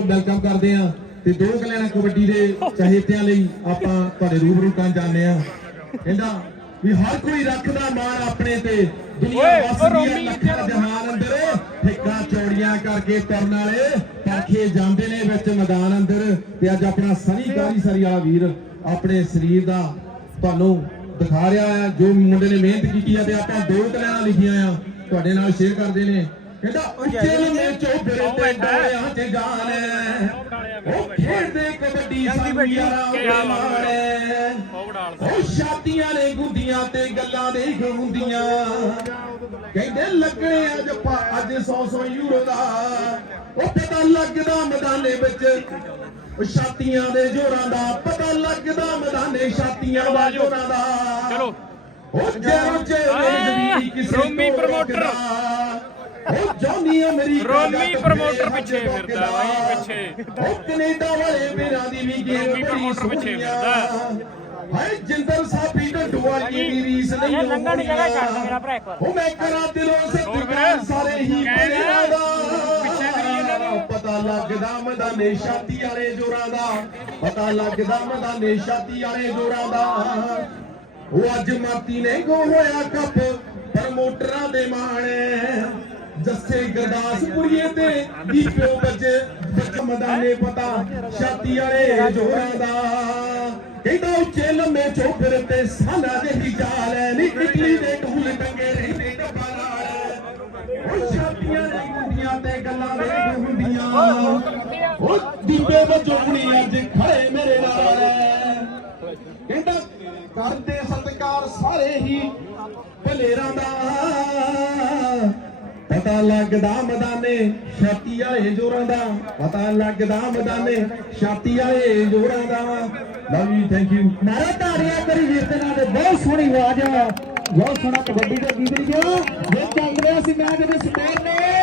Welcome ਕਰਦੇ ਆ ਤੇ ਦੋ ਕਲਿਆਣ ਕਬੱਡੀ ਦੇ ਚਾਹੇਤਿਆਂ ਲਈ ਆਪਾਂ ਤੁਹਾਡੇ ਰੂਬਰੂ ਕਾਂ ਜਾਂਦੇ ਆ ਕਹਿੰਦਾ ਵੀ ਹਰ ਕੋਈ ਰੱਖਦਾ ਮਾਣ ਆਪਣੇ ਤੇ ਦੁਨੀਆ ਵਸਦੀ ਹੈ ਲੱਖਾਂ ਜਹਾਨ ਅੰਦਰ ਠੇਕਾ ਚੌੜੀਆਂ ਕਰਕੇ ਤੁਰਨ ਵਾਲੇ ਪਰਖੇ ਜਾਂਦੇ ਨੇ ਵਿੱਚ ਮੈਦਾਨ ਅੰਦਰ। ਤੇ ਅੱਜ ਆਪਣਾ ਸਨੀ ਕਾਰੀ ਸਰੀ ਵਾਲਾ ਵੀਰ ਆਪਣੇ ਸਰੀਰ ਦਾ ਤੁਹਾਨੂੰ ਦਿਖਾ ਰਿਹਾ ਆ ਜੋ ਮੁੰਡੇ ਨੇ ਮਿਹਨਤ ਕੀਤੀ ਆ ਤੇ ਆਪਾਂ ਦੋ ਕਲਿਆਣਾਂ ਲਿਖੀਆਂ ਆ ਤੁਹਾਡੇ ਨਾਲ ਸ਼ੇਅਰ ਕਰਦੇ ਨੇ। ਕਹਿੰਦਾ ਉੱਚੇ ਲੰਮੇ ਚੋਬਰੇ ਤੇ ਡੋਲਿਆਂ 'ਚ ਜਾਣ ਉਹ ਖੇਡਦੇ ਕਬੱਡੀ ਸਾਨੂੰ ਯਾਰਾਂ ਮਾਣੇ ਉਹ ਛਾਤੀਆਂ ਨੇ ਗੁੰਦੀਆਂ ਤੇ ਗੱਲਾਂ ਦੇ ਹੁੰਦੀਆਂ ਕਹਿੰਦੇ ਲੱਗਣੇ ਜੱਫਾ ਅੱਜ 100 100 ਯੂਰੋ ਦਾ। ਉਹ ਪਤਾ ਲੱਗਦਾ ਮੈਦਾਨੇ ਵਿੱਚ। ਛਾਤੀਆਂ ਦੇ ਜੋਰਾਂ ਦਾ ਪਤਾ ਲੱਗਦਾ ਮੈਦਾਨੇ ਛਾਤੀਆਂ ਦਾ ਜੋਰਾਂ ਦਾ। ਚਲੋ। ਉਹ ਕਿਸੇ ਰੋਮੀ ਪ੍ਰਮੋਟਰ। ਉਹ ਜੌਨੀ ਅਮਰੀਕਾ ਰੋਮੀ ਪ੍ਰਮੋਟਰ ਪਿੱਛੇ ਫਿਰਦਾ। ਬਾਈ, ਪਿੱਛੇ। ਉਹ ਕੈਨੇਡਾ ਵਾਲੇ ਵੀਰਾਂ ਦੀ ਵੀ ਗੇਮ ਰੋਮੀ ਪ੍ਰਮੋਟਰ ਪਿੱਛੇ। ਫਿਰਦਾ। ਹਾਏ ਜਿੰਦਲ ਸਾਬੀ ਢੱਡੂ ਵਾਲੀ ਦੀ ਰੀਸ ਨਹੀਂ ਇਹ ਲੰਘਣ ਦੀ ਜਗ੍ਹਾ ਛੱਡ। ਮੇਰਾ ਭਰਾ ਇੱਕ ਵਾਰ। ਉਹ ਮੈਂ ਕਰਾਂ ਦਿਲੋਂ ਸਤਿਕਾਰ ਸਾਰੇ ਹੀ ਕਹਿ ਦੇ। ਪਤਾ ਲੱਗਦਾ ਮੈਦਾਨੇ ਛਾਤੀ ਵਾਲੇ ਜੋਰਾਂ ਦਾ ਪਤਾ ਲੱਗਦਾ ਮੈਦਾਨੇ ਛਾਤੀ ਵਾਲੇ ਜੋਰਾਂ ਦਾ ਉਹ ਅੱਜ ਮਾਤੀ ਨੇ ਗੋ ਹੋਇਆ ਕੱਪ ਪ੍ਰਮੋਟਰਾਂ ਦੇ ਮਾਣੇ ਜੱਸੇ ਗਰਦਾਸਪੁਰੀਏ ਤੇ ਦੀਪਿਓ ਬੱਜੇ ਬੱਚ ਮੈਦਾਨੇ ਪਤਾ, ਛਾਤੀ ਵਾਲੇ ਜੋਰਾਂ ਦਾ। ਕਹਿੰਦਾ ਉੱਚੇ ਲੰਮੇ ਚੋਪਰ ਤੇ ਸਾਨਾ ਜਿਹੀ ਜਾਲ ਐ। ਨੀ ਇਟਲੀ ਦੇ ਢੂਲ ਟੰਗੇ ਰਹਿੰਦੇ ਡੱਬਾ ਨਾਲ ਉਹ ਛਾਤੀਆਂ ਦੇ ਗੁੰਡੀਆਂ ਤੇ ਗੱਲਾਂ ਦੇ ਹੁੰਦੀਆਂ। ਉਹ ਦੀਪੇ ਵਜੋਂ ਅੱਜ ਖੜੇ ਮੇਰੇ ਨਾਲ ਕਹਿੰਦਾ ਕਰਦੇ ਸਤਕਾਰ ਸਾਰੇ ਹੀ ਭਲੇਰਾਂ ਦਾ। ਲੱਗਦਾ ਮੈਦਾਨੇ ਛਾਤੀ ਵਾਲੇ ਜੋਰਾਂ ਦਾ। ਪਤਾ ਲੱਗਦਾ ਮਦਾਨੇ ਛਾਤੀ ਵਾਲੇ ਜੋਰਾਂ ਦਾ। ਲਵ ਯੂ ਥੈਂਕ ਯੂ ਨਾਰਾ ਧਾਰਿਆ ਕਰੀ ਵੀਰ ਦੇ ਬਹੁਤ ਸੋਹਣੀ ਆਵਾਜ਼ ਆ। ਬਹੁਤ ਸੋਹਣਾ ਕਬੱਡੀ ਦਾ ਗੀਤ ਗਿਆ ਜੇ ਚੱਲ ਰਿਹਾ ਸੀ ਮੈਚ ਦੇ ਸਪੇਨ ਨੇ।